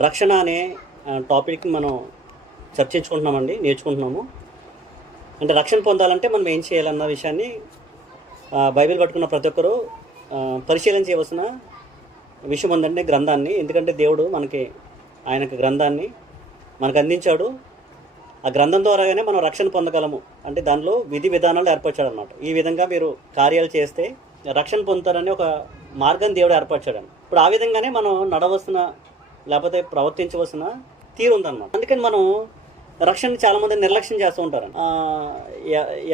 రక్షణ అనే టాపిక్ మనం చర్చించుకుంటున్నామండి, నేర్చుకుంటున్నాము. అంటే రక్షణ పొందాలంటే మనం ఏం చేయాలన్న విషయాన్ని బైబిల్ పట్టుకున్న ప్రతి ఒక్కరూ పరిశీలన చేయవలసిన విషయం ఉందండి గ్రంథాన్ని. ఎందుకంటే దేవుడు ఆయనకు గ్రంథాన్ని మనకు అందించాడు. ఆ గ్రంథం ద్వారాగానే మనం రక్షణ పొందగలము. అంటే దానిలో విధి విధానాలు ఏర్పరిచాడు అనమాట. ఈ విధంగా మీరు కార్యాలు చేస్తే రక్షణ పొందుతారని ఒక మార్గం దేవుడు ఏర్పరిచాడు. ఇప్పుడు ఆ విధంగానే మనం నడవలసిన లేకపోతే ప్రవర్తించవలసిన తీరు ఉందన్నమాట. అందుకని మనం రక్షణ చాలామంది నిర్లక్ష్యం చేస్తూ ఉంటారు.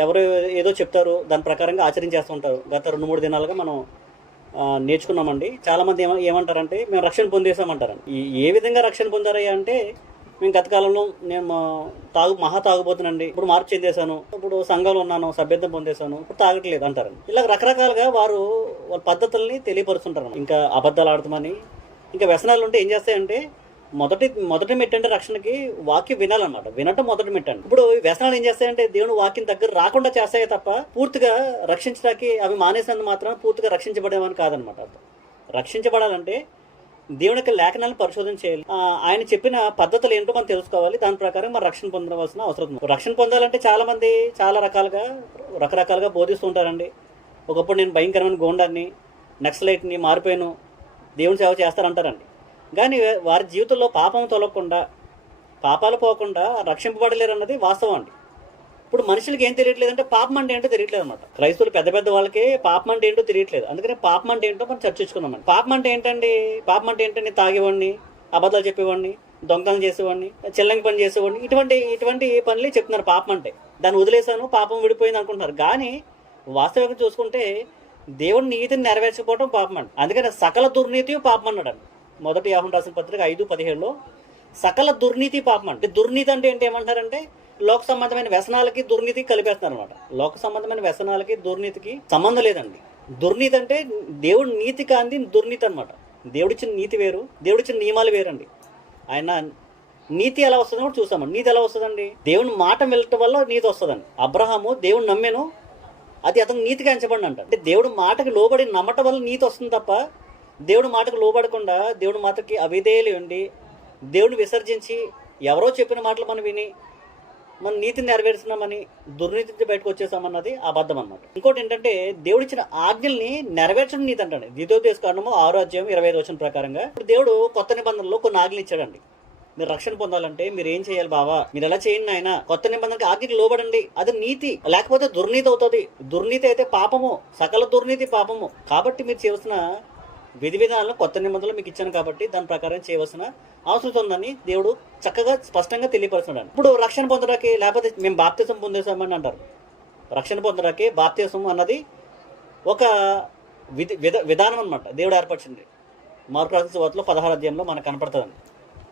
ఎవరు ఏదో చెప్తారు, దాని ప్రకారంగా ఆచరించేస్తూ ఉంటారు. గత 2-3 దినాలుగా మనం నేర్చుకున్నామండి. చాలామంది ఏమంటారంటే మేము రక్షణ పొందేసామంటారండి. ఏ విధంగా రక్షణ పొందారయ్యా అంటే, మేము గత కాలంలో నేను మహా తాగుబోతున్నాండి, ఇప్పుడు మార్పు చెందేశాను, ఇప్పుడు సంఘంలో ఉన్నాను, సభ్యత్వం పొందేశాను, ఇప్పుడు తాగట్లేదు అంటారండి. ఇలా రకరకాలుగా వాళ్ళ పద్ధతుల్ని తెలియపరుస్తుంటారు. ఇంకా అబద్ధాలు ఆడతామని, ఇంకా వ్యసనాలు ఉంటే ఏం చేస్తాయంటే, మొదటి మెట్టంటే రక్షణకి వాక్యం వినాలన్నమాట. వినటం మొదటి మెట్టండి. ఇప్పుడు వ్యసనాలు ఏం చేస్తాయంటే దేవుని వాక్యం దగ్గర రాకుండా చేస్తాయే తప్ప పూర్తిగా రక్షించడానికి అవి మానేసినందు మాత్రం పూర్తిగా రక్షించబడేవని కాదనమాట. రక్షించబడాలంటే దేవుని యొక్క లేఖనాలను పరిశోధన చేయాలి. ఆయన చెప్పిన పద్ధతులు ఏంటో మనం తెలుసుకోవాలి. దాని ప్రకారం మనం రక్షణ పొందవలసిన అవసరం ఉంది. రక్షణ పొందాలంటే చాలా మంది చాలా రకరకాలుగా బోధిస్తుంటారండి. ఒకప్పుడు నేను భయంకరమైన గోండాన్ని, నక్సలైట్ని, మారిపోయాను, దేవుని సేవ చేస్తారంటారండి. కానీ వారి జీవితంలో పాపం తొలగకుండా, పాపాలు పోకుండా రక్షింపబడలేరు అన్నది వాస్తవం అండి. ఇప్పుడు మనుషులకి ఏం తెలియట్లేదంటే పాపం అంటే ఏంటో తెలియట్లేదు అనమాట. క్రైస్తవులు పెద్ద వాళ్ళకి పాపం అంటే ఏంటో తెలియట్లేదు. అందుకని పాపం అంటే ఏంటో మనం చర్చించుకున్నామండి. పాపం అంటే ఏంటండి? పాపం అంటే ఏంటంటే తాగేవాడిని, అబద్ధాలు చెప్పేవాడిని, దొంగతనం చేసేవాడిని, చెల్లంగి పని చేసేవాడిని, ఇటువంటి పనులు చెప్తున్నారు పాపం అంటే. దాన్ని వదిలేశాను, పాపం విడిపోయింది అనుకుంటున్నారు. కానీ వాస్తవంగా చూసుకుంటే దేవుని నీతిని నెరవేర్చకపోవడం పాపం అండి. అందుకని సకల దుర్నీతి పాపం అన్నాడు. మొదటి యోహాను రాసిన పత్రిక 5:17లో సకల దుర్నీతి పాపం అంటే. దుర్నీతి అంటే ఏంటి ఏమంటారంటే, లోక సంబంధమైన వ్యసనాలకి దుర్నీతికి కలిపేస్తున్నారు అనమాట. లోక సంబంధమైన వ్యసనాలకి దుర్నీతికి సంబంధం లేదండి. దుర్నీతి అంటే దేవుడి నీతి కాంది దుర్నీతి అనమాట. దేవుడిచ్చిన నీతి వేరు, దేవుడిచ్చిన నియమాలు వేరండి. ఆయన నీతి ఎలా వస్తుందో కూడా చూసామండి. నీతి ఎలా వస్తుందండి? దేవుని మాట వెళ్ళటం వల్ల నీతి వస్తుందండి. అబ్రహాము దేవుని నమ్మాను, అది అతను నీతిగా ఎంచబడి అంట. అంటే దేవుడి మాటకి లోబడి నమ్మటం వల్ల నీతి వస్తుంది తప్ప దేవుడి మాటకు లోబడకుండా దేవుడి మాటకి అవిధేయులు ఉండి దేవుడిని విసర్జించి ఎవరో చెప్పిన మాటలు మనం విని మన నీతిని నెరవేరుస్తున్నామని దుర్నీతి బయటకు వచ్చేసామన్నది అబద్ధం అన్నమాట. ఇంకోటి ఏంటంటే, దేవుడిచ్చిన ఆజ్ఞల్ని నెరవేర్చడం నీతి అంటండి. ద్వితీయోపదేశకాండము 6:25 ప్రకారంగా ఇప్పుడు దేవుడు కొత్త నిబంధనలో కొన్ని ఆజ్ఞలు ఇచ్చాడండి. మీరు రక్షణ పొందాలంటే మీరు ఏం చేయాలి బావా, మీరు ఎలా చేయండి ఆయన, కొత్త నిబంధనకి ఆజ్ఞకి లోబడండి. అది నీతి, లేకపోతే దుర్నీతి అవుతుంది. దుర్నీతి అయితే పాపము, సకల దుర్నీతి పాపము. కాబట్టి మీరు చేయవలసిన విధి విధానాలను కొత్త నిబంధనలు మీకు ఇచ్చాను కాబట్టి దాని ప్రకారం చేయవలసిన అవసరం ఉందని దేవుడు చక్కగా స్పష్టంగా తెలియపరుస్తున్నాడు. ఇప్పుడు రక్షణ పొందడానికి, లేకపోతే మేము బాప్తిసం పొందేసామని అంటారు. రక్షణ పొందడానికి బాప్తిసం అన్నది ఒక విధానం అనమాట. దేవుడు ఏర్పరిచింది. మార్కు రాసిన సువార్తలో 16వ అధ్యాయంలో మనకు కనపడుతుందండి.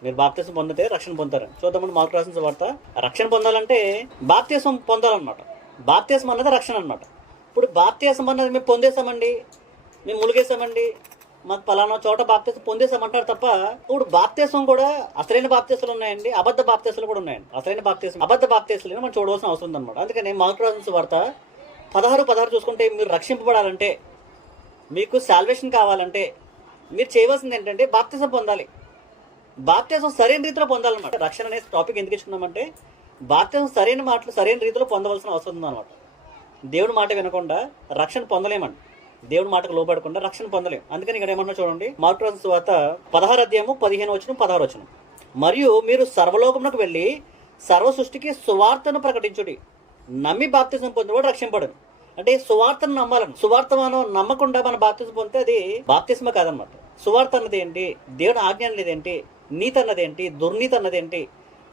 మీరు బాప్తిసం పొందితే రక్షణ పొందుతారు. చూద్దామని మార్కు రాసిన సువార్త. రక్షణ పొందాలంటే బాప్తిసం పొందాలన్నమాట. బాప్తిసం అన్నది రక్షణ అనమాట. ఇప్పుడు బాప్తిసం అన్నది మేము పొందేసామండి, మేము ములిగేసామండి, మాకు పలానా చోట బాప్తిసం పొందేసామంటారు తప్ప, ఇప్పుడు బాప్తిసం కూడా అసలైన బాప్తిసాలు ఉన్నాయండి, అబద్ధ బాప్తిసాలు కూడా ఉన్నాయండి. అసలైన బాప్తిసం, అబద్ధ బాప్తిసాలు మనం చూడవలసిన అవసరం ఉందన్నమాట. అందుకని మార్కు రాసిన వార్త 16:16 చూసుకుంటే, మీరు రక్షింపబడాలంటే, మీకు సాల్వేషన్ కావాలంటే మీరు చేయవలసింది ఏంటంటే బాప్తిసం పొందాలి. బాప్తిసం సరైన రీతిలో పొందాలన్నమాట. రక్షణ అనే టాపిక్ ఎందుకు ఇచ్చుకున్నామంటే, బాప్తిసం సరైన మాటలు సరైన రీతిలో పొందవలసిన అవసరం ఉందన్నమాట. దేవుడి మాట వినకుండా రక్షణ పొందలేమండి. దేవుడి మాటకు లోబడకుండా రక్షణ పొందలేం. అందుకని ఇక్కడ ఏమన్నా చూడండి, మార్కు రాసిన సువార్త 16:15-16 మరియు మీరు సర్వలోకమునకు వెళ్ళి సర్వ సృష్టికి సువార్తను ప్రకటించుడి, నమ్మి బాప్తిసం పొందినవాడు రక్షింపడు. అంటే సువార్తను నమ్మాలని. సువార్త మనం నమ్మకుండా మన బాప్తిసం పొందితే అది బాప్తిస్మ కాదనమాట. సువార్త అన్నది ఏంటి, దేవుని ఆజ్ఞ అన్నది ఏంటి, నీతి అన్నది ఏంటి, దుర్నీతి అన్నది ఏంటి,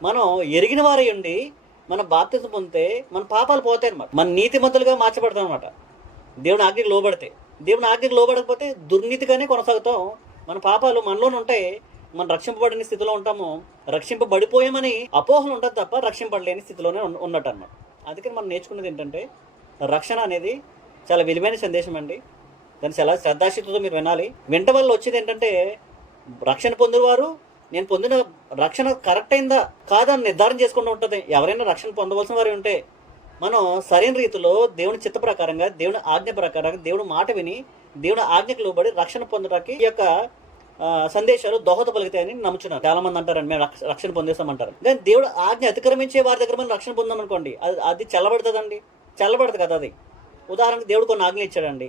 మనం ఎరిగిన వారై ఉండి మన బాప్తిసం పొందితే మన పాపాలు పోతాయి అనమాట. మన నీతిమంతులుగా మార్చబడతాం అనమాట. దేవుని ఆజ్ఞకు లోబడితే. దేవుని ఆజ్ఞకు లోబడకపోతే దుర్నీతిగానే కొనసాగుతాం. మన పాపాలు మనలోనే ఉంటాయి. మనం రక్షింపబడిన స్థితిలో ఉంటాము. రక్షింపబడిపోయామని అపోహలు ఉంటుంది తప్ప రక్షింపబడలేని స్థితిలోనే ఉన్నట్టు అన్నమాట. అందుకని మనం నేర్చుకున్నది ఏంటంటే, రక్షణ అనేది చాలా విలువైన సందేశం అండి. దాన్ని చాలా శ్రద్ధాశక్తితో మీరు వినాలి. వెంట వల్ల వచ్చేది ఏంటంటే, రక్షణ పొందినవారు నేను పొందిన రక్షణ కరెక్ట్ అయిందా కాదా అని నిర్ధారణ చేసుకుంటూ ఉంటుంది. ఎవరైనా రక్షణ పొందవలసిన వారు ఉంటే మనం సరైన రీతిలో దేవుని చిత్త ప్రకారంగా, దేవుని ఆజ్ఞ ప్రకారంగా, దేవుని మాట విని దేవుని ఆజ్ఞకు లోబడి రక్షణ పొందడానికి ఈ యొక్క సందేశాలు దోహద పలుకుతాయని నమ్ముచున్నారు. చాలా మంది అంటారండి మేము రక్షణ పొందేస్తామంటారు. కానీ దేవుడు ఆజ్ఞ అతిక్రమించే వారి దగ్గర మనం రక్షణ పొందాం అనుకోండి, అది చల్లబడుతుందండి, చల్లబడదు కదా. అది ఉదాహరణకు దేవుడు కొన్ని ఆజ్ఞలు ఇచ్చాడండి,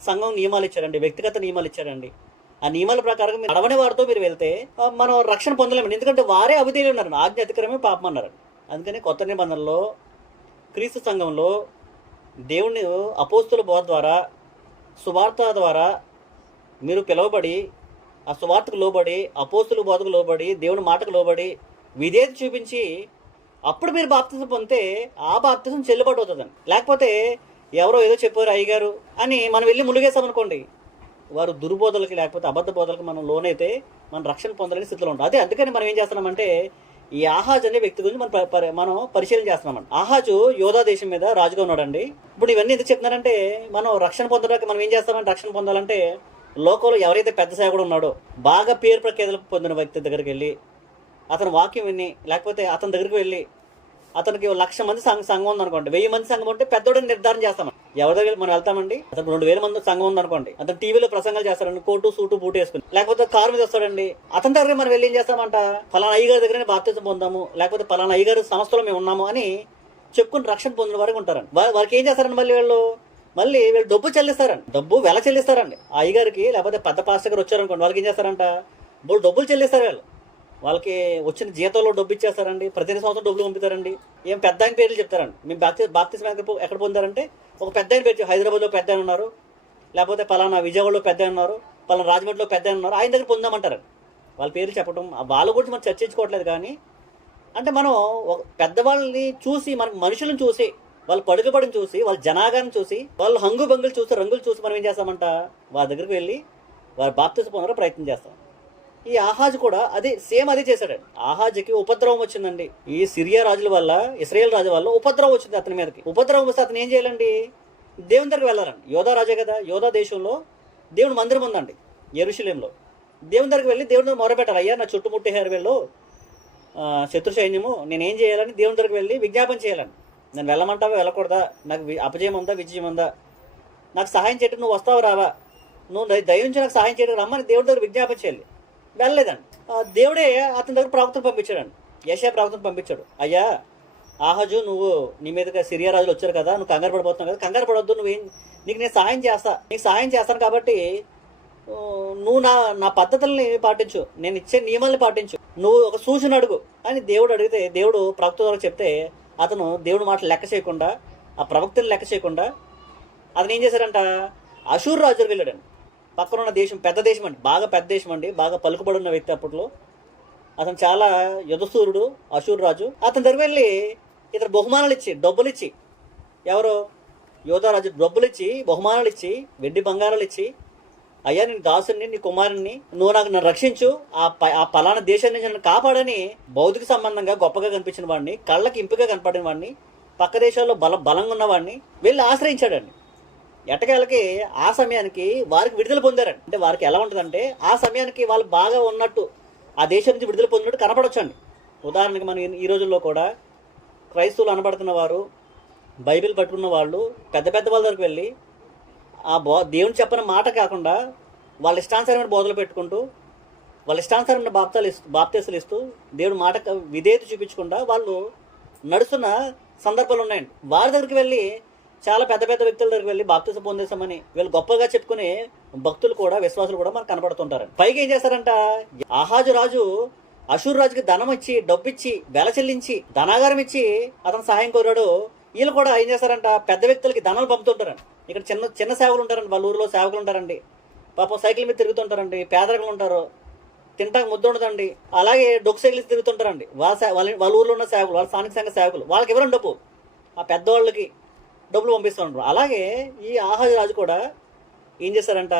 సంఘం నియమాలు ఇచ్చాడండి, వ్యక్తిగత నియమాలు ఇచ్చాడండి. ఆ నియమాల ప్రకారం మీరు నడవని వారితో మీరు వెళ్తే మనం రక్షణ పొందలేమండి. ఎందుకంటే వారే అవిధేయులు ఉన్నారండి, ఆజ్ఞ అతిక్రమే పాపం అన్నారండి. అందుకని కొత్త నిబంధనలో క్రీస్తు సంఘంలో దేవుని అపోస్తుల బోధ ద్వారా, సువార్త ద్వారా మీరు పిలువబడి, ఆ సువార్తకు లోబడి, అపోస్తుల బోధకు లోబడి, దేవుని మాటకు లోబడి విధేయత చూపించి అప్పుడు మీరు బాప్తిజం పొందితే ఆ బాప్తిజం చెల్లుబాటు అవుతుందండి. లేకపోతే ఎవరో ఏదో చెప్పారు అయ్యగారు అని మనం వెళ్ళి మునిగేసామనుకోండి, వారు దుర్బోధలకి లేకపోతే అబద్ధ బోధలకు మనం లోనైతే మనం రక్షణ పొందలేని స్థితిలో ఉంటాం. అందుకని మనం ఏం చేస్తున్నామంటే ఈ ఆహాజ్ అనే వ్యక్తి గురించి మనం పరిశీలన చేస్తున్నామండి. ఆహాజు యోధా దేశం మీద రాజుగా ఉన్నాడండి. ఇప్పుడు ఇవన్నీ ఎందుకు చెప్తున్నారంటే మనం రక్షణ పొందడానికి మనం ఏం చేస్తామంటే, రక్షణ పొందాలంటే లోకంలో ఎవరైతే పెద్ద సేవకుడు ఉన్నాడో, బాగా పేరు ప్రఖ్యాతులు పొందిన వ్యక్తి దగ్గరికి వెళ్ళి అతను వాక్యం విని, లేకపోతే అతని దగ్గరికి వెళ్ళి అతనికి 1,00,000 మంది సంఘం ఉందనుకోండి, 1000 మంది సంఘం ఉంటే పెద్దోడని నిర్ధారణ చేస్తాం. ఎవరి దగ్గర మనం వెళ్తామండి, అతను 2,000 మంది సంఘం ఉందనుకోండి, అతను టీవీలో ప్రసంగాలు చేస్తాడండి, కోటు సూటు బూట్ వేసుకుని, లేకపోతే కారు మీద వస్తాడండి. అతని దగ్గర మనం వెళ్ళి ఏం చేస్తామంట, ఫలానా అయ్యగారి దగ్గర బాప్తిజం పొందాము, లేకపోతే ఫలానా అయ్యగారి సంస్థలో మేము ఉన్నాము అని చెప్పుకుని రక్షణ పొందిన వారికి ఉంటారండి. వారికి ఏం చేస్తారండి, మళ్ళీ వీళ్ళు డబ్బు చెల్లిస్తారండి, డబ్బు వెల చెల్లిస్తారండి. ఆ అయ్యగారికి లేకపోతే పెద్ద పాస్టర్ గారు వచ్చారనుకోండి, వాళ్ళకి ఏం చేస్తారంట, డబ్బులు చెల్లిస్తారు. వాళ్ళకి వచ్చిన జీతంలో డబ్బు ఇచ్చేస్తారండి, ప్రతి సంవత్సరం డబ్బులు పంపుతారండి. ఏం పెద్ద ఆయన పేర్లు చెప్తారండి. మేము బాప్తిజం ఎక్కడ పొందారంటే ఒక పెద్ద ఆయన పేరు, హైదరాబాద్లో పెద్ద ఆయన ఉన్నారు, లేకపోతే పలానా విజయవాడలో పెద్ద ఆయన ఉన్నారు, పలానా రాజమండ్రిలో పెద్ద ఆయన ఉన్నారు, ఆయన దగ్గర పొందామంటారండి. వాళ్ళ పేర్లు చెప్పడం, వాళ్ళ గురించి మనం చర్చించుకోవట్లేదు. కానీ అంటే మనం పెద్దవాళ్ళని చూసి, మన మనుషులను చూసి, వాళ్ళు పడుకోబడిని చూసి, వాళ్ళ జనాగాన్ని చూసి, వాళ్ళు హంగు బంగులు చూసి, రంగులు చూసి మనం ఏం చేస్తామంట, వాళ్ళ దగ్గరికి వెళ్ళి వారి బాప్తిజం పొందడం ప్రయత్నం చేస్తాం. ఈ ఆహాజు కూడా అదే చేశాడండి. ఆహాజుకి ఉపద్రవం వచ్చిందండి. ఈ సిరియా రాజుల వల్ల, ఇశ్రాయేల్ రాజు వల్ల ఉపద్రవం వచ్చింది అతని మీదకి. ఉపద్రవం వస్తే అతను ఏం చేయాలండి, దేవుని దగ్గరికి వెళ్ళాలండి. యోధా రాజే కదా, యోధా దేశంలో దేవుని మందిరం ఉందండి యెరూషలేంలో. దేవుని దగ్గరికి వెళ్ళి దేవుని మొరపెట్టాలి, అయ్యా నా చుట్టుముట్టి హెరవేళ్ళు శత్రు సైన్యము, నేనేం చేయాలని దేవుని దగ్గరికి వెళ్ళి విజ్ఞాపన చేయాలని. నేను వెళ్ళమంటావా, వెళ్ళకూడదా, నాకు అపజయం ఉందా, విజయం ఉందా, నాకు సహాయం చేయడం నువ్వు వస్తావు రావా, నువ్వు దయించి నాకు సహాయం చేయడం రమ్మని దేవుడి దగ్గర విజ్ఞాపన చేయాలి. వెళ్ళలేదండి. దేవుడే అతని దగ్గర ప్రవక్తను పంపించాడండి, యెషయా ప్రవక్తను పంపించాడు. అయ్యా ఆహాజు, నువ్వు నీ మీదగా సిరియా రాజులు వచ్చారు కదా, నువ్వు కంగారు పడిపోతున్నావు కదా, కంగారు పడవద్దు, నీకు నేను సహాయం చేస్తాను కాబట్టి నువ్వు నా పద్ధతుల్ని పాటించు, నేను ఇచ్చే నియమాల్ని పాటించు, నువ్వు ఒక సూచన అడుగు అని దేవుడు అడిగితే, దేవుడు ప్రవక్త ద్వారా చెప్తే అతను దేవుడి మాటలు లెక్క చేయకుండా, ఆ ప్రవక్తను లెక్క చేయకుండా అతను ఏం చేశాడంట, అషూర్ రాజు వెళ్ళాడండి. పక్కన ఉన్న దేశం పెద్ద దేశం అండి, బాగా పెద్ద దేశం అండి, బాగా పలుకుబడి ఉన్న వ్యక్తి అప్పట్లో. అతను చాలా యుధసూరుడు అషూర్ రాజు. అతని దగ్గర వెళ్ళి ఇతను బహుమానాలు ఇచ్చి, డబ్బులు ఇచ్చి, ఎవరు యోధారాజు డబ్బులు ఇచ్చి, బహుమానాలు ఇచ్చి, వెండి బంగారాలు ఇచ్చి, అయ్యా నేను దాసుని, నీ కుమారుని, నువ్వు నన్ను రక్షించు, ఆ పలానా దేశం నుంచి నన్ను కాపాడని భౌతిక సంబంధంగా గొప్పగా కనిపించిన వాడిని, కళ్ళకి ఇంపుగా కనపడిన వాడిని, పక్క దేశాల్లో బలంగా ఉన్నవాడిని వెళ్ళి ఆశ్రయించాడండి. ఎట్టకేళ్ళకి ఆ సమయానికి వారికి విడుదల పొందారండి. అంటే వారికి ఎలా ఉంటుందంటే, ఆ సమయానికి వాళ్ళు బాగా ఉన్నట్టు, ఆ దేశం నుంచి విడుదల పొందినట్టు కనపడొచ్చండి. ఉదాహరణకి మనం ఈ రోజుల్లో కూడా క్రైస్తవులు అనబడుతున్న వారు, బైబిల్ పట్టుకున్న వాళ్ళు పెద్ద పెద్ద వాళ్ళ దగ్గరికి వెళ్ళి దేవుని చెప్పిన మాట కాకుండా వాళ్ళ ఇష్టానుసారమైన బోధలు పెట్టుకుంటూ, వాళ్ళ ఇష్టానుసారమైన బాప్తీసాలు ఇస్తూ, దేవుడి మాట విధేయత చూపించకుండా వాళ్ళు నడుస్తున్న సందర్భాలు ఉన్నాయండి. వారి దగ్గరికి వెళ్ళి, చాలా పెద్ద పెద్ద వ్యక్తుల దగ్గరికి వెళ్ళి బాప్తిసం పొందేసామని వీళ్ళు గొప్పగా చెప్పుకునే భక్తులు కూడా, విశ్వాసులు కూడా మనకు కనపడుతుంటారండి. పైగా ఏం చేస్తారంట, ఆహాజు రాజు అషూర్ రాజుకి ధనం ఇచ్చి, డబ్బు ఇచ్చి, వెల చెల్లించి, ధనాగారం ఇచ్చి అతను సహాయం కోరాడు. వీళ్ళు కూడా ఏం చేస్తారంట, పెద్ద వ్యక్తులకి ధనాలు పంపుతుంటారండి. ఇక్కడ చిన్న చిన్న సేవకులు ఉంటారండి, వాళ్ళ ఊరిలో సేవకులు ఉంటారండి, పాపం సైకిల్ మీద తిరుగుతుంటారండి, పేదరికలు ఉంటారు, తింటాక ముద్ద ఉండదండి, అలాగే డొక్కు సైకిల్స్ తిరుగుతుంటారండి. వాళ్ళ ఊర్లో ఉన్న సేవకులు, వాళ్ళ స్థానిక సంఘ సేవకులు, వాళ్ళకి ఎవరండి డబ్బు, ఆ పెద్దవాళ్ళకి డబ్బులు పంపిస్తూ ఉంటారు. అలాగే ఈ ఆహాజు రాజు కూడా ఏం చేశారంట,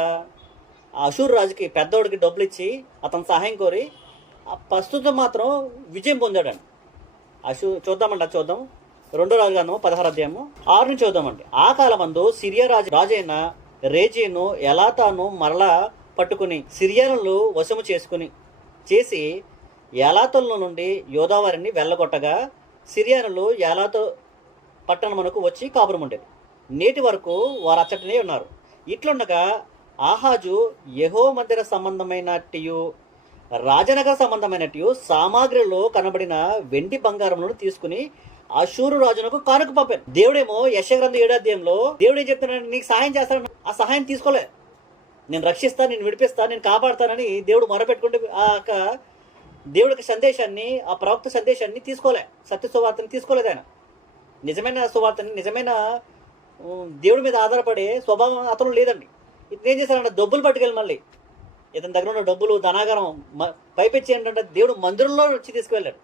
ఆ అషూర్ రాజుకి పెద్దవాడికి డబ్బులు ఇచ్చి అతను సహాయం కోరి ప్రస్తుతం మాత్రం విజయం పొందాడండి. చూద్దాం 2 రాజుగాను 16 అధ్యాయము 6 నుంచి చూద్దామండి. ఆ కాలమందు సిరియా రాజు అయిన రేజీను ఎలాతాను మరలా పట్టుకుని సిరియాలను వశము చేసి ఏలాతుల నుండి యోధావారిని వెళ్ళగొట్టగా, సిరియానులు ఏలాతో పట్టణమునకు వచ్చి కాపురం ఉండేది. నేటి వరకు వారు అచ్చటనే ఉన్నారు. ఇట్లుండగా ఆహాజు యెహో మందిర సంబంధమైనట్టు రాజనగర సంబంధమైనట్టు సామాగ్రిలో కనబడిన వెండి బంగారములను తీసుకుని అషూరు రాజునకు కానుక పంపాను. దేవుడేమో యెషయా గ్రంథం 7వ అధ్యాయంలో దేవుడు ఏం చెప్తున్నాడు? నీకు సహాయం చేస్తాను. ఆ సహాయం తీసుకోలే. నేను రక్షిస్తాను, నేను విడిపిస్తాను, నేను కాపాడుతానని దేవుడు మొరపెట్టుకుంటే ఆ యొక్క దేవుడికి సందేశాన్ని, ఆ ప్రవక్త సందేశాన్ని తీసుకోలే. సత్య సువార్తని తీసుకోలేదు ఆయన. నిజమైన సువార్తని, నిజమైన దేవుడి మీద ఆధారపడే స్వభావం అతను లేదండి. ఇతను ఏం చేశారంటే డబ్బులు పట్టుకెళ్ళి మళ్ళీ ఇతని దగ్గర ఉన్న డబ్బులు ధనాగారం పైపెచ్చి ఏంటంటే దేవుడు మందిరంలో వచ్చి తీసుకువెళ్ళాడు.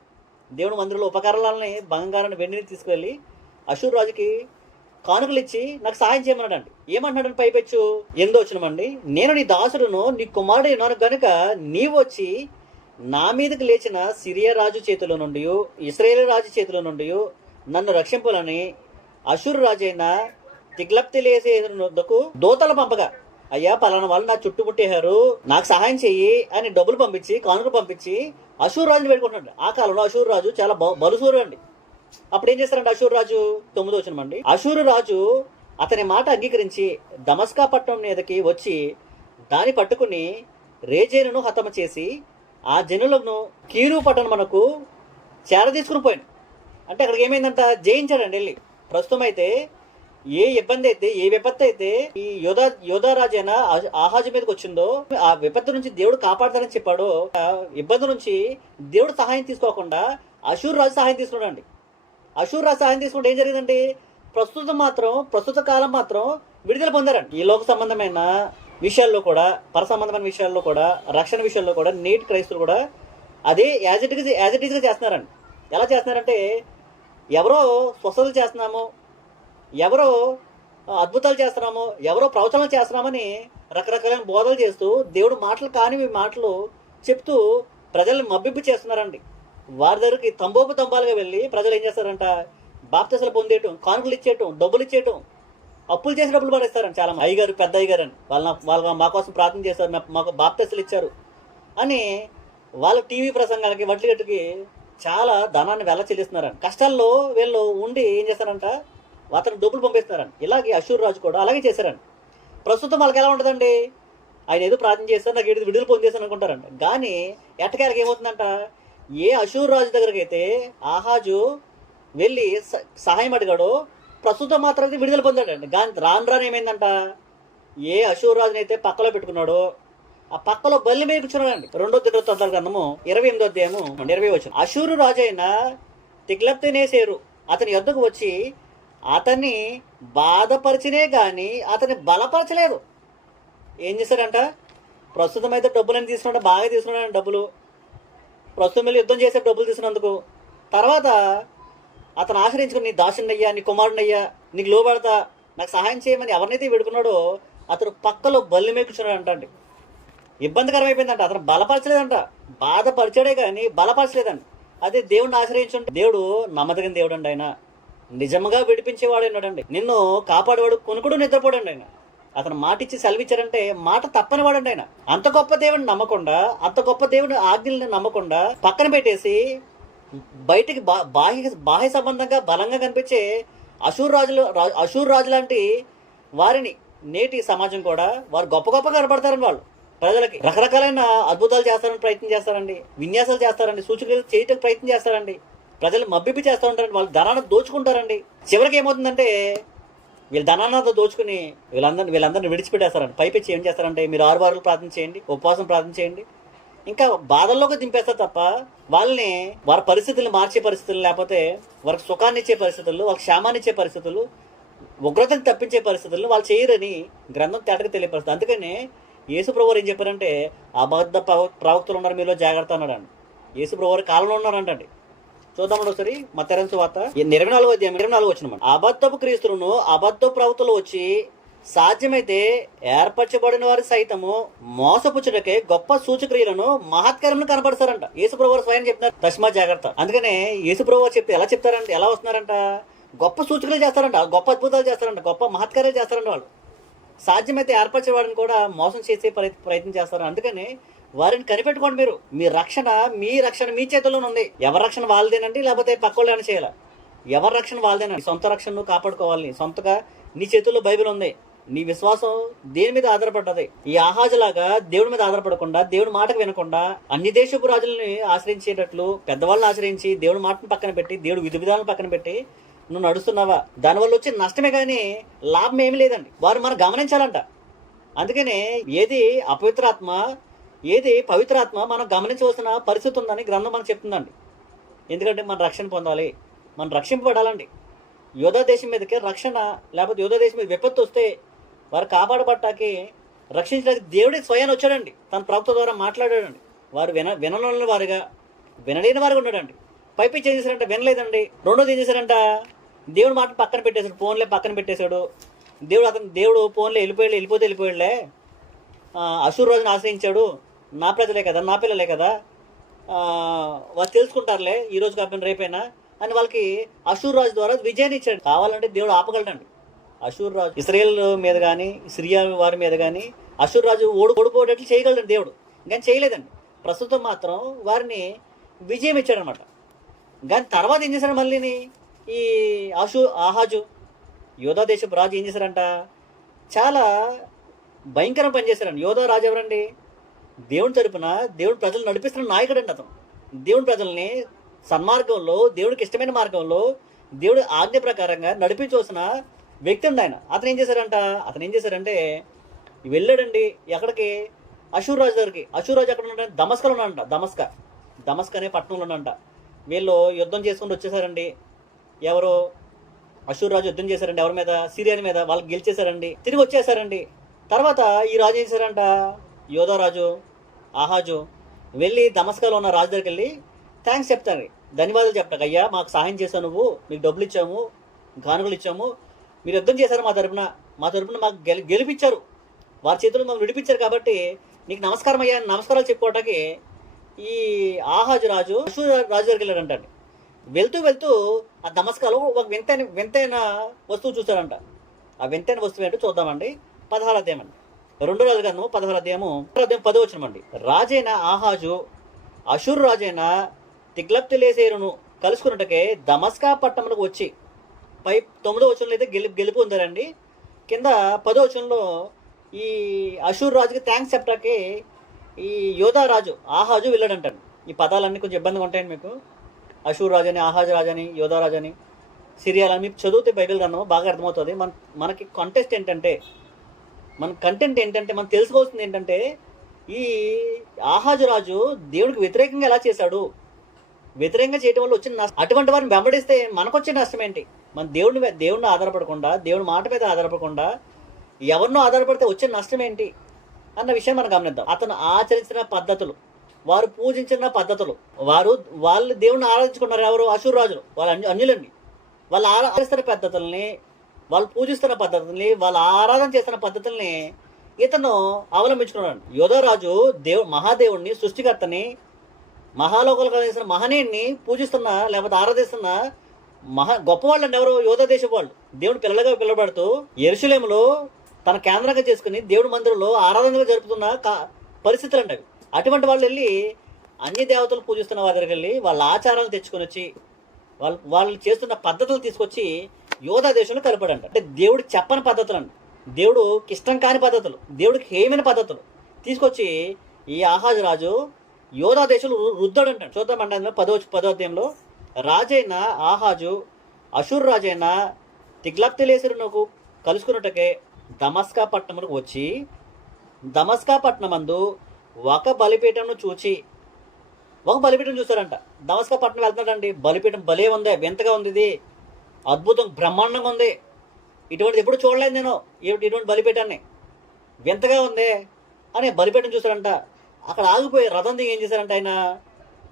దేవుడు మందిరంలో ఉపకరణాలని బంగారాన్ని వెండిని తీసుకువెళ్ళి అషూరు రాజుకి కానుకలు ఇచ్చి నాకు సహాయం చేయమన్నాడండి. ఏమంటున్నాడని పైపెచ్చు 8వ వచనమండి. నేను నీ దాసుడును, నీ కుమారుడు ఉన్నాను గనుక నీవు వచ్చి నా మీదకి లేచిన సిరియా రాజు చేతిలో నుండి, ఇశ్రాయేలు రాజు చేతిలో నుండి నన్ను రక్షింపులని అషూరు రాజు అయిన తిగ్లప్తిలేసేకు దూతలు పంపగా, అయ్యా పలానా వాళ్ళు నా చుట్టుముట్టేశారు, నాకు సహాయం చెయ్యి అని డబ్బులు పంపించి కానుకలు పంపించి అషూరు రాజుని పెట్టుకుంటున్నాడు. ఆ కాలంలో అషూరు రాజు చాలా బలుసూరు అండి. అప్పుడు ఏం చేస్తారంటే అషూరు రాజు 9వ వచనమండి. అషూరు రాజు అతని మాట అంగీకరించి దమస్కా పట్టణం మీదకి వచ్చి దాన్ని పట్టుకుని రేజేనును హతమ చేసి ఆ జనులను కీరు పట్టణమునకు చేరదీసుకుని పోయాడు. అంటే అక్కడికి ఏమైందంట? జయించాడండి వెళ్ళి. ప్రస్తుతం అయితే ఏ ఇబ్బంది అయితే, ఏ విపత్తు అయితే ఈ యోధారాజు అయిన ఆహాజు మీదకి వచ్చిందో ఆ విపత్తు నుంచి దేవుడు కాపాడతానని చెప్పాడు. ఆ ఇబ్బంది నుంచి దేవుడు సహాయం తీసుకోకుండా అషూరు రాజు సహాయం తీసుకున్నాడు. అషూరు రాజు సహాయం తీసుకుంటే ఏం జరిగిందండి? ప్రస్తుత కాలం మాత్రం విడుదల పొందారండి. ఈ లోక సంబంధమైన విషయాల్లో కూడా, పర సంబంధమైన విషయాల్లో కూడా, రక్షణ విషయాల్లో కూడా నేటి క్రైస్తువులు కూడా అదే యాజ్ ఇట్ ఈజ్గా చేస్తున్నారండి. ఎలా చేస్తున్నారంటే ఎవరో స్వస్థతలు చేస్తున్నాము, ఎవరో అద్భుతాలు చేస్తున్నాము, ఎవరో ప్రవచనాలు చేస్తున్నామని రకరకాలైన బోధలు చేస్తూ దేవుడు మాటలు కానివి మాటలు చెప్తూ ప్రజల్ని మబ్బింపు చేస్తున్నారండి. వారి దగ్గరికి తంబాలుగా వెళ్ళి ప్రజలు ఏం చేస్తారంట? బాప్తిసాలు పొందేయటం, కానుకలు ఇచ్చేయటం, డబ్బులు ఇచ్చేయటం, అప్పులు చేసి డబ్బులు పడేస్తారండి. చాలా అయ్యగారు, పెద్ద అయ్యగారు అని వాళ్ళు మా కోసం ప్రార్థన చేస్తారు, మాకు బాప్తిసాలు ఇచ్చారు అని వాళ్ళు టీవీ ప్రసంగాలకి వడ్లగట్టుకి చాలా ధనాన్ని వెళ్ళ చెల్లిస్తున్నారండి. కష్టాల్లో వీళ్ళు ఉండి ఏం చేస్తారంట? అతను డబ్బులు పంపిస్తున్నారండి. ఇలాగే అషూరు రాజు కూడా అలాగే చేశారండి. ప్రస్తుతం వాళ్ళకి ఎలా ఉంటుందండి? ఆయన ఏదో ప్రార్థన చేస్తారు, నాకు ఏది విడుదల పొందేస్తాను అనుకుంటారంట. కానీ ఎట్టకేళ్ళకి ఏమవుతుందంట? ఏ అషూరు రాజు దగ్గరికి అయితే ఆహాజు వెళ్ళి సహాయం అడిగాడో ప్రస్తుతం మాత్రం విడుదల పొందాడండి. కానీ రాను ఏమైందంట? ఏ అషూరు రాజుని అయితే పక్కలో పెట్టుకున్నాడో ఆ పక్కలో బల్లి మీద కూర్చున్నాడండి. 2వ దినవృత్తాంతాల గ్రంథము 28వ అధ్యాయము 20వ వచనం. అషూరు రాజు అయిన తిగ్లప్తినేసేరు అతని యొద్దకు వచ్చి అతన్ని బాధపరిచినే గాని అతన్ని బలపరచలేదు. ఏం చేశాడంట? ప్రస్తుతం అయితే డబ్బులని తీసుకున్నాడు, బాగా తీసుకున్నాడు డబ్బులు. ప్రస్తుతం వెళ్ళి యుద్ధం చేసే డబ్బులు తీసుకున్నందుకు తర్వాత అతను ఆశ్రయించుకుని నీ దాసునయ్యా, నీ కుమారునయ్యా, నీకు లోబడతా, నాకు సహాయం చేయమని ఎవరినైతే వేడుకున్నాడో అతను పక్కలో బల్లి మీద కూర్చున్నాడు అంటండి. ఇబ్బందికరం అయిపోయిందంట. అతను బలపరచలేదంట, బాధపరిచాడే కానీ బలపరచలేదండి. అదే దేవుడిని ఆశ్రయించుంటే దేవుడు నమ్మదగిన దేవుడు అండి. ఆయన నిజంగా విడిపించేవాడు అన్నాడండి. నిన్ను కాపాడేవాడు కొనుకుడు నిద్రపోడండి. ఆయన అతను మాట ఇచ్చి సెలవిచ్చారంటే మాట తప్పని వాడండి. ఆయన అంత గొప్ప దేవుడిని నమ్మకుండా, అంత గొప్ప దేవుని ఆజ్ఞల్ని నమ్మకుండా పక్కన పెట్టేసి బయటికి బాహ్య సంబంధంగా బలంగా కనిపించే అషూరు రాజు లాంటి వారిని నేటి సమాజం కూడా వారు గొప్పగా కనపడతారని వాళ్ళు ప్రజలకి రకరకాలైన అద్భుతాలు చేస్తారని ప్రయత్నం చేస్తారండి, విన్యాసాలు చేస్తారండి, సూచనలు చేయడానికి ప్రయత్నం చేస్తారండి, ప్రజలు మబ్బిపి చేస్తూ ఉంటారండి, వాళ్ళు ధనాన్ని దోచుకుంటారండి. చివరికి ఏమవుతుందంటే వీళ్ళు ధనాన్ని దోచుకుని వీళ్ళందరినీ విడిచిపెట్టేస్తారండి. పైపెచ్చి ఏం చేస్తారంటే మీరు 6 వారాలు ప్రార్థన చేయండి, ఉపవాసం ప్రార్థన చేయండి, ఇంకా బాధల్లోకి దింపేస్తారు తప్ప వాళ్ళని వారి పరిస్థితులను మార్చే పరిస్థితులు, లేకపోతే వారికి సుఖాన్ని ఇచ్చే పరిస్థితులు, వాళ్ళకి క్షేమాన్ని ఇచ్చే పరిస్థితులు, ఉగ్రతను తప్పించే పరిస్థితులను వాళ్ళు చేయరని గ్రంథం తేటగా తెలియపరుస్తుంది. అందుకని యేసుప్రభువారు ఏం చెప్పారంటే అబద్ధ ప్రవక్తలు ఉన్నారు మీలో జాగ్రత్త అన్నాడండి. యేసుప్రభువారు కాలంలో ఉన్నారంటండి. చూద్దామండి ఒకసారి మత్తయి సువార్త 24వ అధ్యాయం 24వ వచనం. అబద్ధపు క్రీస్తులను అబద్ధ ప్రవక్తలు వచ్చి సాధ్యమైతే ఏర్పరచబడిన వారి సైతము మోసపుచ్చుటకే గొప్ప సూచక్రియలను మహత్కార్యములను కనపడతారంట. యేసుప్రభువారు స్వయం చెప్తున్నారు తస్మా జాగ్రత్త. అందుకనే యేసుప్రభువారు చెప్తే ఎలా చెప్తారంట, ఎలా వస్తున్నారంట? గొప్ప సూచనలు చేస్తారంట, గొప్ప అద్భుతాలు చేస్తారంట, గొప్ప మహత్కార్యాలు చేస్తారంట. వాళ్ళు సాధ్యమైతే ఏర్పరచేవాడిని కూడా మోసం చేసే ప్రయత్నం చేస్తారు. అందుకని వారిని కనిపెట్టుకోండి. మీ రక్షణ మీ చేతుల్లోనే ఉంది. ఎవరి రక్షణ వాళ్ళదేనండి, లేకపోతే పక్క వాళ్ళు ఏమైనా చేయాలా? ఎవరి రక్షణ వాళ్ళదేనండి. సొంత రక్షణను కాపాడుకోవాలి. సొంతగా నీ చేతుల్లో బైబిల్ ఉంది. నీ విశ్వాసం దేని మీద ఆధారపడ్డది? ఈ ఆహాజులాగా దేవుడి మీద ఆధారపడకుండా, దేవుడి మాటకు వినకుండా, అన్ని దేశపు రాజులని ఆశ్రయించేటట్లు పెద్దవాళ్ళని ఆశ్రయించి దేవుడి మాటను పక్కన పెట్టి, దేవుడి విధి విధాలను పక్కన పెట్టి నువ్వు నడుస్తున్నావా? దానివల్ల వచ్చే నష్టమే కానీ లాభం ఏమీ లేదండి. వారు మనం గమనించాలంట. అందుకనే ఏది అపవిత్రాత్మ, ఏది పవిత్రాత్మ మనం గమనించవలసిన పరిస్థితి ఉందని గ్రంథం మనకు చెప్తుందండి. ఎందుకంటే మనం రక్షణ పొందాలి, మనం రక్షింపబడాలండి. యోధా దేశం మీదకి రక్షణ, లేకపోతే యోధా దేశం మీద విపత్తు వస్తే వారు కాపాడబట్టాకి రక్షించడానికి దేవుడే స్వయాన్ని వచ్చాడండి. తన ప్రవక్త ద్వారా మాట్లాడాడండి. వారు వినలేని వారుగా, వినలేని వారుగా ఉన్నాడండి. పైపి ఏం చేశారంట? వినలేదండి. రెండోది ఏం చేశారంట? దేవుడు మాట పక్కన పెట్టేశాడు, ఫోన్లే పక్కన పెట్టేశాడు. దేవుడు ఫోన్లే వెళ్ళిపోయాడులే. అశూర్ రాజుని ఆశ్రయించాడు. నా ప్రజలే కదా, నా పిల్లలే కదా, వాళ్ళు తెలుసుకుంటారులే ఈ రోజు కాకపోయినా రేపైనా అని వాళ్ళకి అశూర్ రాజు ద్వారా విజయాన్ని ఇచ్చాడు. కావాలంటే దేవుడు ఆపగలడండి. అశూర్ రాజు ఇశ్రాయేల్ మీద కానీ, సిరియా వారి మీద కానీ అశూర్ రాజు ఓడిపోయేటట్లు చేయగలడండి దేవుడు. కానీ చేయలేదండి. ప్రస్తుతం మాత్రం వారిని విజయం ఇచ్చాడనమాట. కానీ తర్వాత ఏం చేశాడు? మళ్ళీని ఈ ఆహాజు యోధా దేశపు రాజు ఏం చేశారంట? చాలా భయంకరం పనిచేశారండి. యోధా రాజు ఎవరండి? దేవుని తరపున దేవుడు ప్రజలు నడిపిస్తున్న నాయకుడు అండి. అతను దేవుని ప్రజల్ని సన్మార్గంలో, దేవుడికి ఇష్టమైన మార్గంలో, దేవుడి ఆజ్ఞ ప్రకారంగా నడిపించవలసిన వ్యక్తి ఉంది ఆయన. అతను ఏం చేశారంటే వెళ్ళాడండి. ఎక్కడికి? అశూర్ రాజు దగ్గరికి. అశూర్ రాజు ఎక్కడ ఉన్నాడంటే దమస్కలో ఉన్నాడంట. దమస్క్ అనే పట్టణంలో ఉన్నాడంట. వీళ్ళు యుద్ధం చేసుకుని వచ్చేసారండి. ఎవరు? అశూర్ రాజు యుద్ధం చేశారండి. ఎవరి మీద? సిరియా మీద. వాళ్ళకి గెలిచేశారండి. తిరిగి వచ్చేసారండి. తర్వాత ఈ రాజు ఏం చేశారంట? యోధా రాజు ఆహాజు వెళ్ళి దమస్కాలో ఉన్న రాజు దగ్గరికి వెళ్ళి థ్యాంక్స్ చెప్తాను, ధన్యవాదాలు చెప్తాను. అయ్యా మాకు సహాయం చేశావు, నువ్వు, మీకు డబ్బులు ఇచ్చాము, కానుకలు ఇచ్చాము, మీరు యుద్ధం చేశారు మా తరపున మాకు గెలిపించారు, వారి చేతులు మమ్మల్ని విడిపించారు కాబట్టి నీకు నమస్కారం అయ్యా, నమస్కారాలు చెప్పుకోవటానికి ఈ ఆహాజు రాజు అశూర్ రాజు దగ్గరికి వెళ్ళాడంటండి. వెళ్తూ ఆ దమస్కాలో ఒక వింతైన వస్తువు చూశాడంట. ఆ వింతైన వస్తువు ఏంటో చూద్దామండి. 16వ అధ్యాయం అండి, 2 రాజుల గ్రంథము 16వ అధ్యాయము 10వ వచనం అండి. రాజైన ఆహాజు అశూర్ రాజైన తిగ్లత్-పిలేసెరును కలుసుకున్నట్టుకే దమస్కా పట్టణములకు వచ్చి, పై 9వ వచనంలో అయితే గెలుపు ఉందారండి. కింద 10వ వచనంలో ఈ అశూర్ రాజుకి థ్యాంక్స్ చెప్పడానికి ఈ యోధా రాజు ఆహాజు వెళ్ళాడంటాడు. ఈ పదాలన్నీ కొంచెం ఇబ్బందిగా ఉంటాయండి మీకు. అశూర్ రాజు అని, ఆహాజు రాజు అని, యోధా రాజు అని, సిరియాలని మీకు చదివితే బైబిల్ గ్రంథం బాగా అర్థమవుతుంది. మనకి కంటెంట్ ఏంటంటే మనం తెలుసుకోవాల్సింది ఏంటంటే ఈ ఆహాజు రాజు దేవుడికి వ్యతిరేకంగా ఎలా చేశాడు, వ్యతిరేకంగా చేయడం వల్ల వచ్చిన నష్టం, అటువంటి వారిని వెంబడిస్తే మనకొచ్చే నష్టం ఏంటి? మన దేవుడిని ఆధారపడకుండా, దేవుడి మాట మీద ఆధారపడకుండా ఎవరినో ఆధారపడితే వచ్చే నష్టం ఏంటి అన్న విషయం మనం గమనిద్దాం. అతను ఆచరించిన పద్ధతులు, వారు పూజించిన పద్ధతులు, వాళ్ళు దేవుడిని ఆరాధించుకున్నారు. ఎవరు? అశూర్ రాజులు. వాళ్ళు అన్యులండి. వాళ్ళు ఆరాధిస్తున్న పద్ధతుల్ని, వాళ్ళు పూజిస్తున్న పద్ధతుల్ని, వాళ్ళు ఆరాధన చేస్తున్న పద్ధతుల్ని ఇతను అవలంబించుకున్నాడు. యోధా రాజు మహాదేవుడిని, సృష్టికర్తని, మహాలోకాలు కలిగిన మహనీయుడిని పూజిస్తున్న లేకపోతే ఆరాధిస్తున్న గొప్పవాళ్ళు అండి. ఎవరు? యోధా దేశం వాళ్ళు. దేవుడు పిల్లలుగా పిలువబడుతూ యెరూషలేములో తన కేంద్రంగా చేసుకుని దేవుడి మందిరంలో ఆరాధనగా జరుపుతున్న పరిస్థితులు అండి అవి. అటువంటి వాళ్ళు వెళ్ళి అన్య దేవతలు పూజిస్తున్న వారి దగ్గరికి వెళ్ళి వాళ్ళ ఆచారాలు తెచ్చుకొని వచ్చి వాళ్ళు చేస్తున్న పద్ధతులు తీసుకొచ్చి యోధా దేశంలో కలిపాడంట. అంటే దేవుడు చెప్పని పద్ధతులు అండి, దేవుడికి ఇష్టం కాని పద్ధతులు, దేవుడికి హేమైన పద్ధతులు తీసుకొచ్చి ఈ ఆహాజు రాజు యోధా దేశంలో రుద్దాడంట. చూద్దామండి అందులో 10వ అధ్యాయంలో. రాజైన ఆహాజు అశూర్ రాజైన తిగ్లత్-పిలేసెరును కలుసుకున్నట్టుకే దమస్కా పట్టణములకు వచ్చి, దమస్కా పట్టణమందు ఒక బలిపీఠంను చూచి, ఒక బలిపీఠం చూస్తారంట. దమస్కా పట్టణం వెళ్తున్నాడండి. బలిపీఠం భలే ఉంది, వింతగా ఉంది, ఇది అద్భుతం, బ్రహ్మాండంగా ఉంది, ఇటువంటిది ఎప్పుడు చూడలేదు నేను, ఇటువంటి బలిపీఠాన్ని, వింతగా ఉంది అని బలిపీఠం చూస్తారంట. అక్కడ ఆగిపోయి రథం దిగి ఏం చేశారంట, ఆయన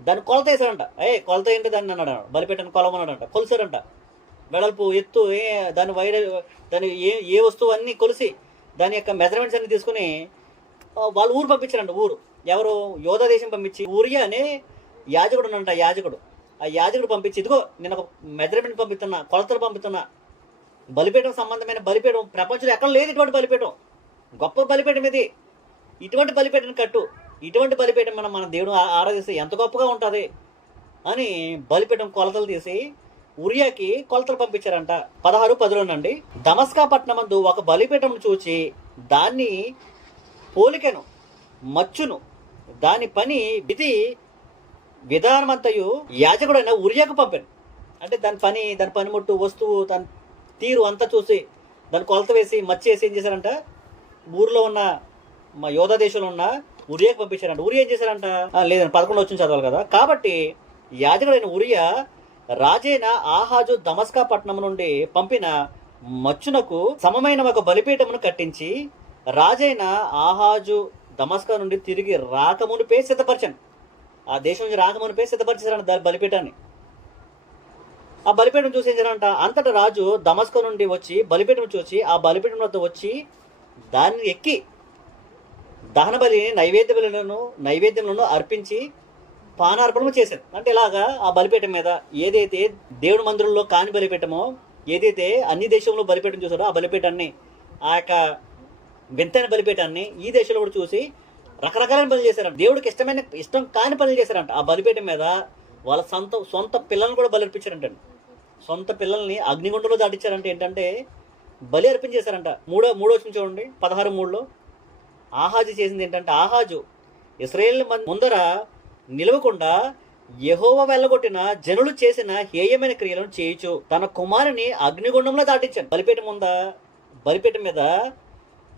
దాన్ని కొలత వేశారంట. కొలత ఏంటి దాన్ని అన్నాడు, బలిపీఠాన్ని కొలమన్నాడంట. కొలిసారంట. వెడల్పు, ఎత్తు, దాని దాని ఏ వస్తువు అన్నీ కొలిసి దాని యొక్క మెజర్మెంట్స్ అన్ని తీసుకుని వాళ్ళు ఊరు పంపించారంట. ఊరు ఎవరు? యోధా దేశం పంపించి ఊరియా అనే యాజకుడు ఉన్నంట. ఆ యాజకుడు పంపించి, ఇదిగో నేను ఒక మెజర్మెంట్ పంపిస్తున్నా, కొలతలు పంపిస్తున్నా, బలిపీఠం సంబంధమైన బలిపీఠం ప్రపంచంలో ఎక్కడ లేదు ఇటువంటి బలిపీఠం, గొప్ప బలిపీఠం ఇది, ఇటువంటి బలిపీఠం కట్టు, ఇటువంటి బలిపీఠం మన దేవుడు ఆరాధిస్తే ఎంత గొప్పగా ఉంటుంది అని బలిపీఠం కొలతలు తీసి ఉరియాకి కొలతలు పంపించారంట. 16:10 దమస్కా పట్టణమందు ఒక బలిపీఠమును చూచి దాన్ని పోలికెను మచ్చును దాని పని విధి విధానమంతయు యాజకుడైన ఉరియాకు పంపాను. అంటే దాని పనిముట్టు వస్తువు దాని తీరు అంతా చూసి దాన్ని కొలత వేసి మచ్చేసి ఏం చేశారంట, ఊరిలో ఉన్న మా యోధా దేశంలో ఉన్న ఉరియాకు పంపించారంట. ఉరియా ఏం చేశారంట, లేదండి 11 చదవాలి కదా. కాబట్టి యాజకుడైన ఉరియా రాజైన ఆహాజు దమస్కా పట్టణం నుండి పంపిన మచ్చునకు సమమైన ఒక బలిపీఠమును కట్టించి రాజైన ఆహాజు దమస్కా నుండి తిరిగి రాకమునిపే సిద్ధపరచాను. ఆ దేశం నుంచి రాకమునిపే సిద్ధపరిచారంట దాని బలిపీఠాన్ని. ఆ బలిపీఠం చూసి ఏం చేయాలంట, అంతటా రాజు దమస్కా నుండి వచ్చి బలిపీఠం చూసి ఆ బలిపీఠం వద్ద వచ్చి దాన్ని ఎక్కి దహన బలిని నైవేద్యములను అర్పించి పానార్పణము చేశారు. అంటే ఇలాగా ఆ బలిపీఠం మీద ఏదైతే దేవుడి మందిరంలో కాని బలిపీఠమో, ఏదైతే అన్ని దేశంలో బలిపీఠం చూసారో ఆ బలిపీఠాన్ని, ఆ యొక్క వింతైన బలిపీఠాన్ని ఈ దేశంలో కూడా చూసి రకరకాలైన పనులు చేశారంట. దేవుడికి ఇష్టం కాని పనులు చేశారంట. ఆ బలిపీఠం మీద వాళ్ళ సొంత పిల్లల్ని కూడా బలి అర్పించారంటండి. సొంత పిల్లల్ని అగ్నిగుండంలో దాటించారంటే ఏంటంటే బలి అర్పించేశారంట. మూడో చూడండి 16:3 ఆహాజు చేసింది ఏంటంటే, ఆహాజు ఇశ్రాయేల్ ముందర నిలవకుండా యెహోవా వెళ్ళగొట్టిన జనులు చేసిన హేయమైన క్రియలను చేయుచు తన కుమారుని అగ్నిగుండంలో దాటించాడు. బలిపీఠం మీద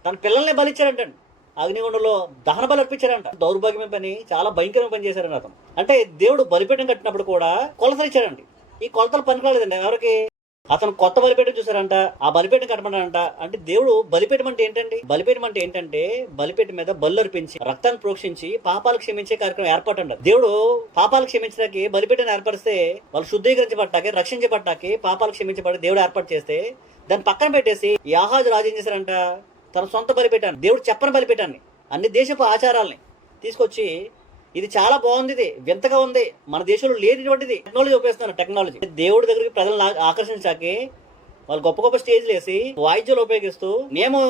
తన పిల్లల్ని బలిచ్చారంటండి. అగ్నిగుండంలో దహన బలి అర్పించారంట. దౌర్భాగ్యమైన పని, చాలా భయంకరమైన పని చేశారండి అతను. అంటే దేవుడు బలిపీఠం కట్టినప్పుడు కూడా కొలతలు ఇచ్చాడండి. ఈ కొలతలు పనికిరాలేదండి ఎవరికి. అతను కొత్త బలిపీఠం చూసారంట, ఆ బలిపీఠం కట్టమన్నారంట. అంటే దేవుడు బలిపీఠం అంటే ఏంటండి, బలిపీఠం అంటే ఏంటంటే బలిపీఠం మీద బలు అర్పించి రక్తాన్ని ప్రోక్షించి పాపాలు క్షమించే కార్యక్రమం ఏర్పాటు. దేవుడు పాపాలు క్షమించడానికి బలిపీఠాన్ని ఏర్పరిస్తే వాళ్ళు శుద్ధీకరించబట్టాకి, రక్షించబట్టాకి, పాపాలు క్షమించబడి దేవుడు ఏర్పాటు చేస్తే దాన్ని పక్కన పెట్టేసి యాహాజు రాజు ఏం చేశారంట, తన సొంత బలిపీఠాన్ని, దేవుడు చెప్పని బలిపీఠాన్ని, అన్ని దేశపు ఆచారాలని తీసుకొచ్చి ఇది చాలా బాగుంది, ఇది వింతగా ఉంది, మన దేశంలో లేనిటువంటిది టెక్నాలజీ ఉపయోగిస్తున్నారు. టెక్నాలజీ దేవుడి దగ్గరికి ప్రజలను ఆకర్షించాకి వాళ్ళు గొప్ప గొప్ప స్టేజ్లు వేసి వాయిద్యాలు ఉపయోగిస్తూ మేము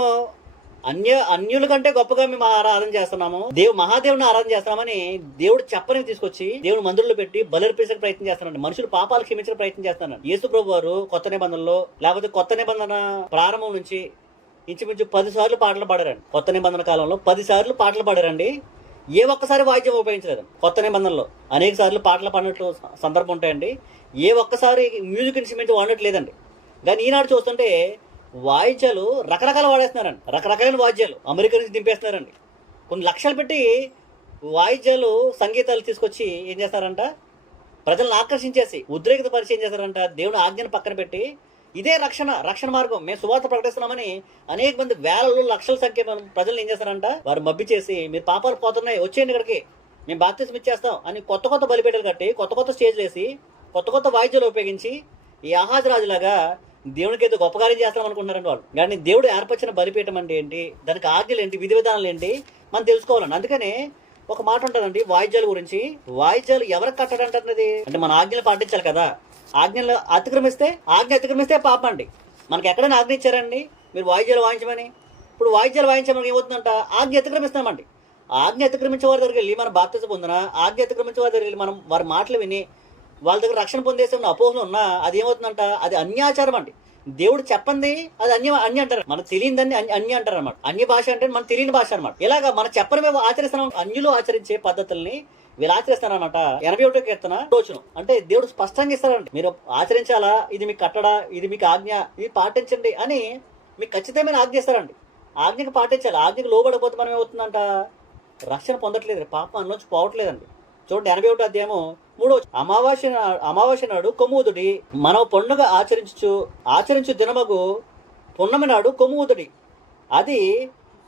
అన్యుల కంటే గొప్పగా మేము ఆరాధన చేస్తున్నాము, మహాదేవుని ఆరాధన చేస్తున్నామని దేవుడు చెప్పని తీసుకొచ్చి దేవుడు మందిరంలో పెట్టి బలర్పించే ప్రయత్నం చేస్తున్నాడు. మనుషులు పాపాలు క్షమించే ప్రయత్నం చేస్తున్నారు. యేసు ప్రభు వారు కొత్త నిబంధనలో, లేకపోతే కొత్త నిబంధన ప్రారంభం నుంచి ఇంచుమించు 10 సార్లు పాటలు పాడారండి. కొత్త నిబంధన కాలంలో 10 సార్లు పాటలు పాడారండి. ఏ ఒక్కసారి వాయిద్యం ఉపయోగించలేదు. కొత్త నిబంధనలో అనేక సార్లు పాటలు పాడినట్లు సందర్భం ఉంటాయండి. ఏ ఒక్కసారి మ్యూజిక్ ఇన్స్ట్రుమెంట్ వాడట్లేదండి. కానీ ఈనాడు చూస్తుంటే వాయిద్యాలు రకరకాలు వాడేస్తున్నారండి. రకరకాలైన వాయిద్యాలు అమెరికా నుంచి దింపేస్తున్నారండి. కొన్ని లక్షలు పెట్టి వాయిద్యాలు సంగీతాలు తీసుకొచ్చి ఏం చేస్తారంట, ప్రజలను ఆకర్షించేసి ఉద్రేకత పరిచయం ఏం చేస్తారంట, దేవుని ఆజ్ఞను పక్కన పెట్టి ఇదే రక్షణ మార్గం, మేము సువార్త ప్రకటిస్తున్నామని అనేక మంది వేలలో లక్షల సంఖ్య ప్రజలు ఏం చేస్తారంట, వారు మబ్బి చేసి మీరు పాపాలు పోతున్నాయి వచ్చేయండి ఇక్కడికి, మేము బాప్తిస్మం ఇచ్చేస్తాం అని కొత్త బలిపీఠాలు కట్టి కొత్త స్టేజ్లు వేసి కొత్త వాయిద్యాలు ఉపయోగించి ఈ ఆహాజు రాజులాగా దేవునికి ఏదో గొప్ప కార్యం చేస్తాం అనుకుంటున్నారండి వాళ్ళు. కానీ దేవుడు ఏర్పరిచిన బలిపీఠం అంటే ఏంటి, దానికి ఆజ్ఞలు ఏంటి, విధి విధానాలు ఏంటి మనం తెలుసుకోవాలండి. అందుకనే ఒక మాట ఉంటుందండి వాయిద్యాల గురించి. వాయిద్యాలు ఎవరికి కట్టడంటున్నది అంటే మన ఆజ్ఞలు పాటించాలి కదా. ఆజ్ఞ అతిక్రమిస్తే పాపం అండి. మనకి ఎక్కడైనా ఆజ్ఞ ఇచ్చారండి మీరు వాయిద్యాలు వాయించమని. ఇప్పుడు వాయిద్యాలు వాయించమని ఏమవుతుందంట, ఆజ్ఞ అతిక్రమిస్తామండి. ఆజ్ఞ అతిక్రమించే వారి దగ్గరికి వెళ్ళి మనం బాప్తిసం పొందిన, ఆజ్ఞ అతిక్రమించే వారి దగ్గరికి వెళ్ళి మనం వారి మాటలు విని వాళ్ళ దగ్గర రక్షణ పొందేసే ఉన్న అపోహలు ఉన్నా అది ఏమవుతుందంట, అది అన్యాచారం అండి. దేవుడు చెప్పండి అది అన్య అంటారు, మనకు తెలియదని అన్య అంటారు అనమాట. అన్య భాష అంటే మనకు తెలియని భాష అనమాట. ఇలాగా మనం చెప్పని మేము ఆచరిస్తున్నాం. అన్యులు ఆచరించే పద్ధతుల్ని వీళ్ళు ఆచరిస్తారనమాట. 81వ కీర్తన వచనం అంటే దేవుడు స్పష్టంగా ఇస్తారండి, మీరు ఆచరించాలా, ఇది మీకు కట్టడా, ఇది మీకు ఆజ్ఞ, ఇది పాటించండి అని మీకు ఖచ్చితమైన ఆజ్ఞ ఇస్తారండి. ఆజ్ఞకు పాటించాలి. ఆజ్ఞకు లోబడిపోతే మనం ఏమవుతుందంట, రక్షణ పొందట్లేదు, పాపం అందులోంచి పోవట్లేదండి. చూడండి 81వ అధ్యాయము 3వ అమావాస్య నాడు కొమ్ముదుడి మనం పండుగ ఆచరించు దినమగు పున్నమి నాడు కొమ్ముదుడి, అది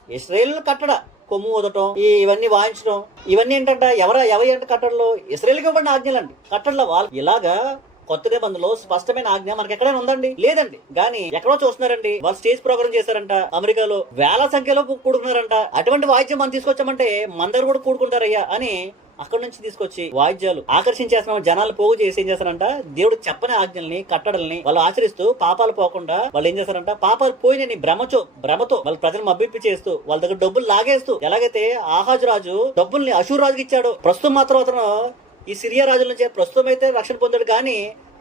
ఇశ్రాయేలు కట్టడ. కొమ్ము ఊదటం, ఇవన్నీ వాయించడం, ఇవన్నీ ఏంటంట ఎవరి అంటే కట్టడలో ఇశ్రాయేలుకి ఇవ్వండి ఆజ్ఞలండి. కట్టడలో వాళ్ళు ఇలాగా కొత్త నిబంధనలో స్పష్టమైన ఆజ్ఞ మనకి ఎక్కడైనా ఉందండి, లేదండి. కానీ ఎక్కడో చూస్తున్నారండి, వాళ్ళు స్టేజ్ ప్రోగ్రామ్ చేశారంట, అమెరికాలో వేల సంఖ్యలో కూడుకున్నారంట. అటువంటి వాయిద్యం మనం తీసుకొచ్చామంటే మన దగ్గర కూడా కూడుకుంటారయ్యా అని అక్కడ నుంచి తీసుకొచ్చి వాయిద్యాలు ఆకర్షించేస్తున్నాం. జనాలు పోగు చేసి ఏం చేస్తారంట, దేవుడు చెప్పని ఆజ్ఞల్ని కట్టడల్ని వాళ్ళు ఆచరిస్తూ పాపాలు పోకుండా వాళ్ళు ఏం చేస్తారంట, పాపాలు పోయినని భ్రమతో వాళ్ళు ప్రజలు మబ్బిప్పి చేస్తూ వాళ్ళ దగ్గర డబ్బులు లాగేస్తూ, ఎలాగైతే ఆహాజు రాజు డబ్బుల్ని అషూర్ రాజుకి ఇచ్చాడు, ప్రస్తుతం మాత్రం అతను ఈ సిరియా రాజుల నుంచి ప్రస్తుతం అయితే రక్షణ పొందాడు. కానీ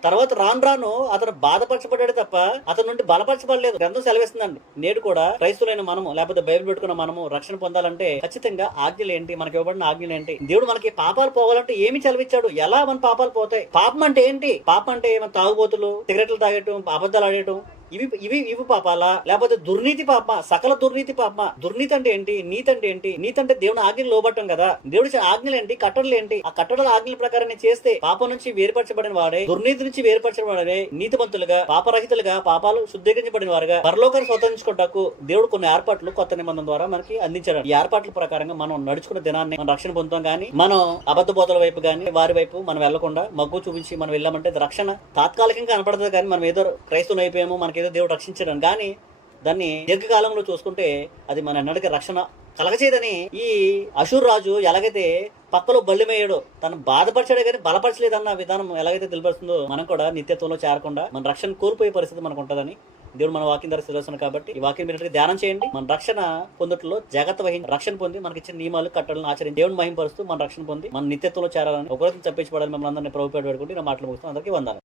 తర్వాత రాను రాను అతను బాధపరచబడ్డాడు తప్ప అతని నుండి బలపరచబడలేదు. గ్రంథం సెలవిస్తుందండి. నేడు కూడా క్రైస్తులైన మనము, లేకపోతే బైబిల్ పెట్టుకున్న మనము రక్షణ పొందాలంటే ఖచ్చితంగా ఆజ్ఞలు ఏంటి, మనకి ఇవ్వబడిన ఆజ్ఞలు ఏంటి, దేవుడు మనకి పాపాలు పోవాలంటే ఏమి చదివించాడు, ఎలా మన పాపాలు పోతాయి, పాపం అంటే ఏంటి, పాపం అంటే ఏమైనా తాగుబోతులు, సిగరెట్లు తాగేయటం, అబద్ధాలు ఆడేయటం, ఇవి ఇవి ఇవి పాపాలా, లేకపోతే దుర్నీతి పాపమా, సకల దుర్నీతి పాపమా? దుర్నీతి అంటే ఏంటి, నీతి అంటే ఏంటి? నీతి అంటే దేవుని ఆజ్ఞలు లోబట్టం కదా. దేవుడి ఆజ్ఞలు ఏంటి, కట్టడలు ఏంటి? ఆ కట్టడల ఆజ్ఞల ప్రకారం నేను చేస్తే పాపం నుంచి వేరుపరచబడిన వాడే, దుర్నీతి నుంచి వేరుపరచబడిన వాడే, నీతిమంతులుగా, పాపరహితులుగా, పాపాలు శుద్ధీకరించబడిన వారుగా పరలోకాన్ని స్వతంత్రించుకుంటాకు దేవుడు కొన్ని ఏర్పాట్లు కొత్త నిబంధన ద్వారా మనకి అందించాడు. ఈ ఏర్పాట్ల ప్రకారంగా మనం నడుచుకున్న దినాన్ని మనం రక్షణ పొందుతాం. కానీ మనం అబద్ధ బోధల వైపు కానీ వారి వైపు మనం వెళ్లకుండా మగ్గు చూపించి మనం వెళ్ళామంటే రక్షణ తాత్కాలికంగా కనపడుతుంది. కానీ మనం ఏదో క్రైస్తవులు అయిపోయాము, మనకి ఏదో దేవుడు రక్షించడం, కానీ దాన్ని దీర్ఘకాలంలో చూసుకుంటే అది మన ఎన్నటికీ రక్షణ కలగచేదని ఈ అషూర్ రాజు ఎలాగైతే పక్కలో బల్లిమేయడు, తను బాధపరిచాడే కానీ బలపరచలేదన్న విధానం ఎలాగైతే తెలిపరుస్తుందో మనం కూడా నిత్యత్వంలో చేరకుండా మన రక్షణ కోల్పోయే పరిస్థితి మనకు ఉంటుందని దేవుడు మన వాక్యం ద్వారా తెలుస్తుంది. కాబట్టి ఈ వాక్యం మీరు ధ్యానం చేయండి. మన రక్షణ పొందట్లో జాగ్రత్త వహించి రక్షణ పొంది మనకి ఇచ్చిన నియమాలు కట్టలను ఆచరించి దేవుని మహింపరుస్తూ మన రక్షణ పొంది మన నిత్యత్వంలో చేరాలని ఒకరిని తప్పించబడాలని మిమ్మల్ని అందరినీ ప్రభుత్వ పెట్టుకుంటే నా మాటలు ముగిస్తాం. అందరికీ వందనాలు.